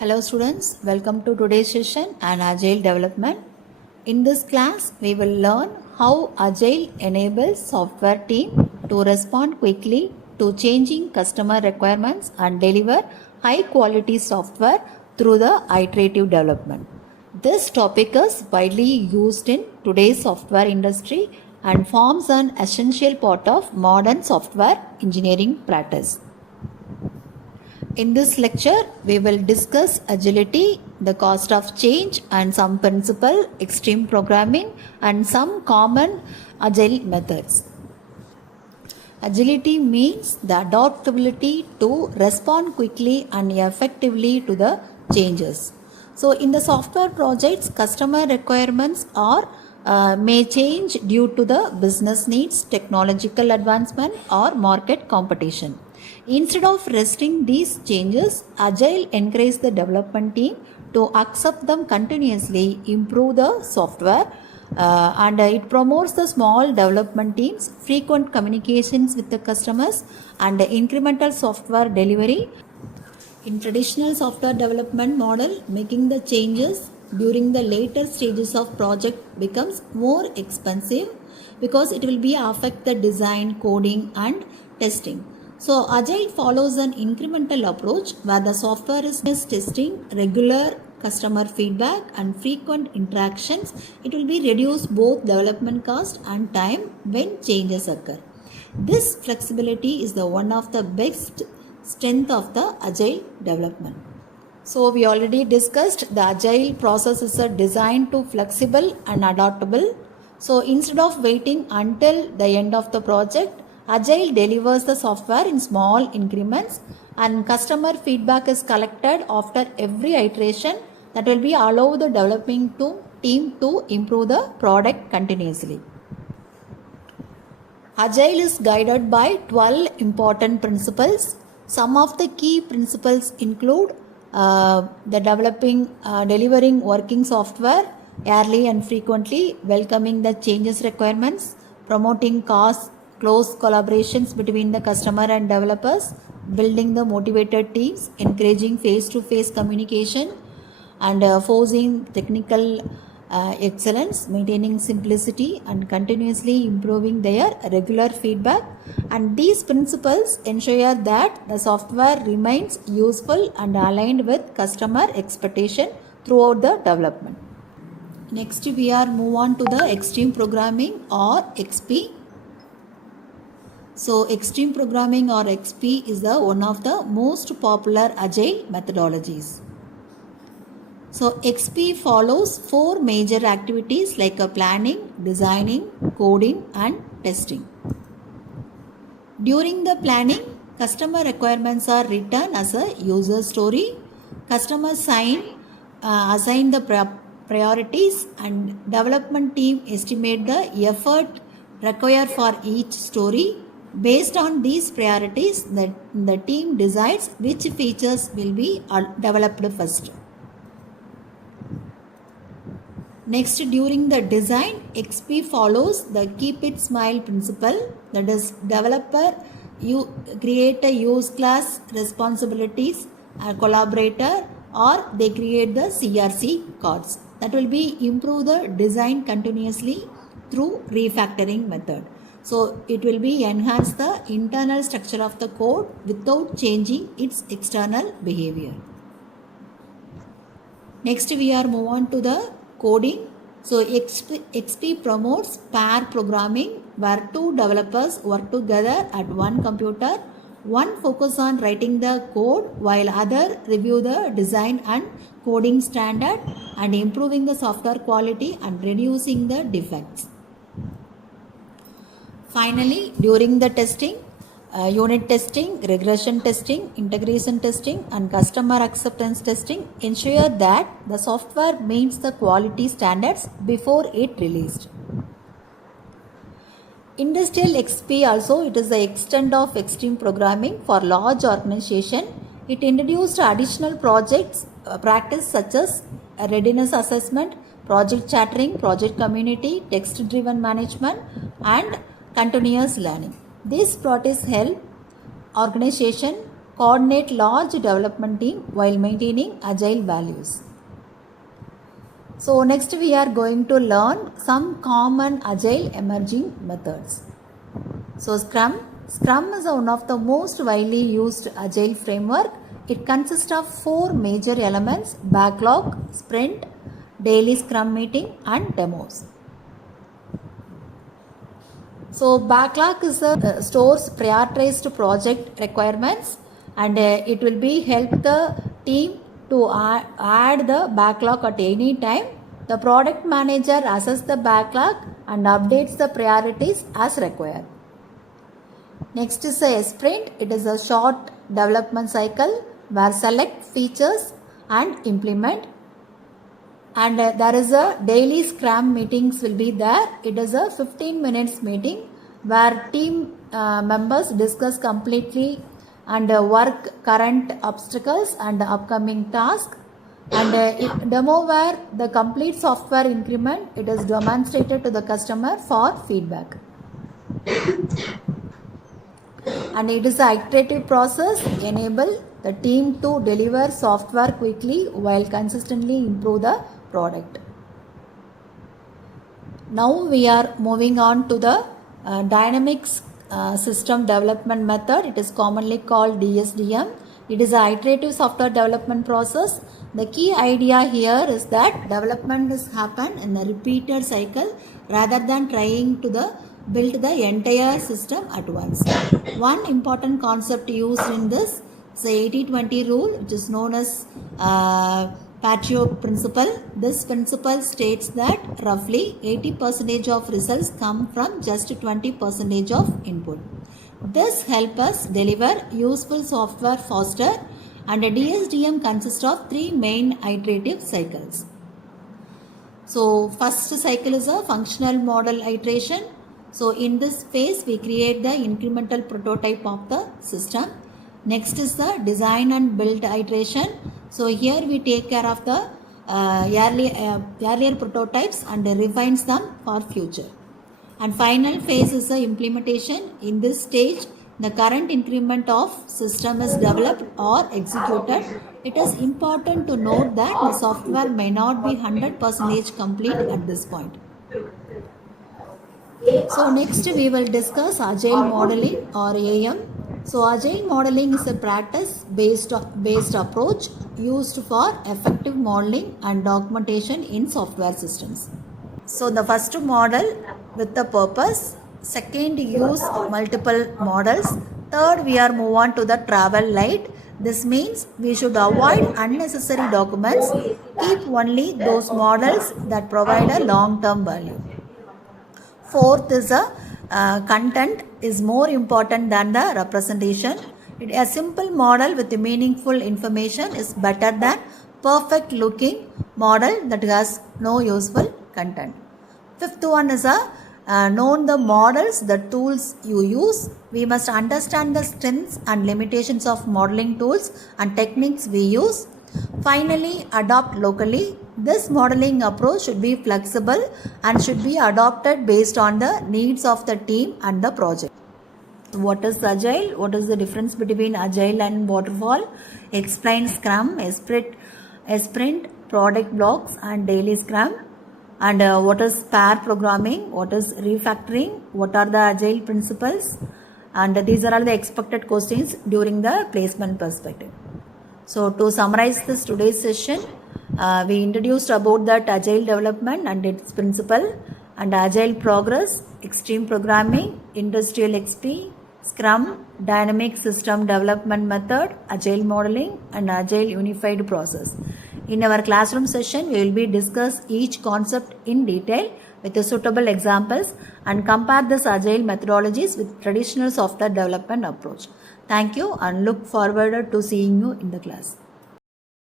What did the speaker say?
Hello students, welcome to today's session on Agile Development. In this class, we will learn how Agile enables software team to respond quickly to changing customer requirements and deliver high quality software through the iterative development. This topic is widely used in today's software industry and forms an essential part of modern software engineering practice. In this lecture, we will discuss agility, the cost of change, and some principle, extreme programming, and some common agile methods. Agility means the adaptability to respond quickly and effectively to the changes. So, in the software projects, customer requirements may change due to the business needs, technological advancement, or market competition. Instead of resisting these changes, Agile encourages the development team to accept them continuously, improve the software, and it promotes the small development teams, frequent communications with the customers, and incremental software delivery. In traditional software development model, making the changes during the later stages of project becomes more expensive because it will be affect the design, coding, and testing. So Agile follows an incremental approach where the software is testing, regular customer feedback, and frequent interactions. It will be reduce both development cost and time when changes occur. This flexibility is the one of the best strength of the Agile development. So we already discussed the Agile process is designed to flexible and adaptable. So instead of waiting until the end of the project, Agile delivers the software in small increments and customer feedback is collected after every iteration that will be allow the developing team to improve the product continuously. Agile is guided by 12 important principles. Some of the key principles include delivering working software early and frequently, welcoming the changes requirements, promoting close collaborations between the customer and developers, building the motivated teams, encouraging face-to-face communication, and forcing technical excellence, maintaining simplicity, and continuously improving their regular feedback. And these principles ensure that the software remains useful and aligned with customer expectation throughout the development. Next, we are move on to the extreme programming or XP. So extreme programming or XP is one of the most popular agile methodologies. So XP follows 4 major activities like planning, designing, coding, and testing. During the planning, customer requirements are written as a user story. Customers assign the priorities and development team estimate the effort required for each story. Based on these priorities, the team decides which features will be developed first. Next, during the design, XP follows the keep it smile principle. That is, developer create a use class responsibilities, a collaborator, or they create the CRC cards. That will be improve the design continuously through refactoring method. So it will be enhance the internal structure of the code without changing its external behavior. Next, we are move on to the coding. So XP promotes pair programming where 2 developers work together at one computer. One focus on writing the code while other review the design and coding standard and improving the software quality and reducing the defects. Finally, during the testing, unit testing, regression testing, integration testing, and customer acceptance testing ensure that the software meets the quality standards before it released. Industrial XP also, it is the extent of extreme programming for large organization. It introduced additional practice such as readiness assessment, project chartering, project community, text-driven management, and continuous learning. This practice help organization coordinate large development team while maintaining agile values. So next we are going to learn some common agile emerging methods. So Scrum is one of the most widely used agile framework. It consists of 4 major elements: backlog, sprint, daily Scrum meeting and demos. So backlog is stores prioritized project requirements, and it will be help the team to add the backlog at any time. The product manager assesses the backlog and updates the priorities as required. Next is a sprint. It is a short development cycle where select features and implement. And there is a daily Scrum meetings will be there. It is a 15 minutes meeting where team members discuss completely and work current obstacles and upcoming tasks. And demo where the complete software increment, it is demonstrated to the customer for feedback. And it is an iterative process enable the team to deliver software quickly while consistently improve the product. Now we are moving on to the dynamics system development method. It is commonly called DSDM. It is an iterative software development process. The key idea here is that development is happen in a repeated cycle rather than trying to build the entire system at once. One important concept used in this is the 80-20 rule, which is known as Patriot principle. This principle states that roughly 80% of results come from just 20% of input. This helps us deliver useful software faster, and a DSDM consists of 3 main iterative cycles. So first cycle is a functional model iteration. So in this phase we create the incremental prototype of the system. Next is the design and build iteration. So here we take care of the earlier prototypes and refines them for future. And final phase is the implementation. In this stage, the current increment of system is developed or executed. It is important to note that the software may not be 100% complete at this point. So next we will discuss Agile modeling or AM. So Agile modeling is a practice-based approach used for effective modeling and documentation in software systems. So the first model with the purpose. Second, use multiple models. Third, we are move on to the travel light. This means we should avoid unnecessary documents. Keep only those models that provide a long-term value. Fourth is content is more important than the representation. A simple model with meaningful information is better than perfect looking model that has no useful content. Fifth one is known the models, the tools you use. We must understand the strengths and limitations of modeling tools and techniques we use. Finally, adopt locally. This modeling approach should be flexible and should be adopted based on the needs of the team and the project. What is Agile? What is the difference between Agile and Waterfall? Explain Scrum, a sprint, product blocks and daily Scrum. And what is pair programming? What is refactoring? What are the Agile principles? And these are all the expected questions during the placement perspective. So to summarize this today's session, we introduced about that Agile development and its principle, and Agile progress, extreme programming, industrial XP, Scrum, dynamic system development method, Agile modeling and Agile unified process. In our classroom session, we will be discuss each concept in detail with the suitable examples and compare this Agile methodologies with traditional software development approach. Thank you and look forward to seeing you in the class.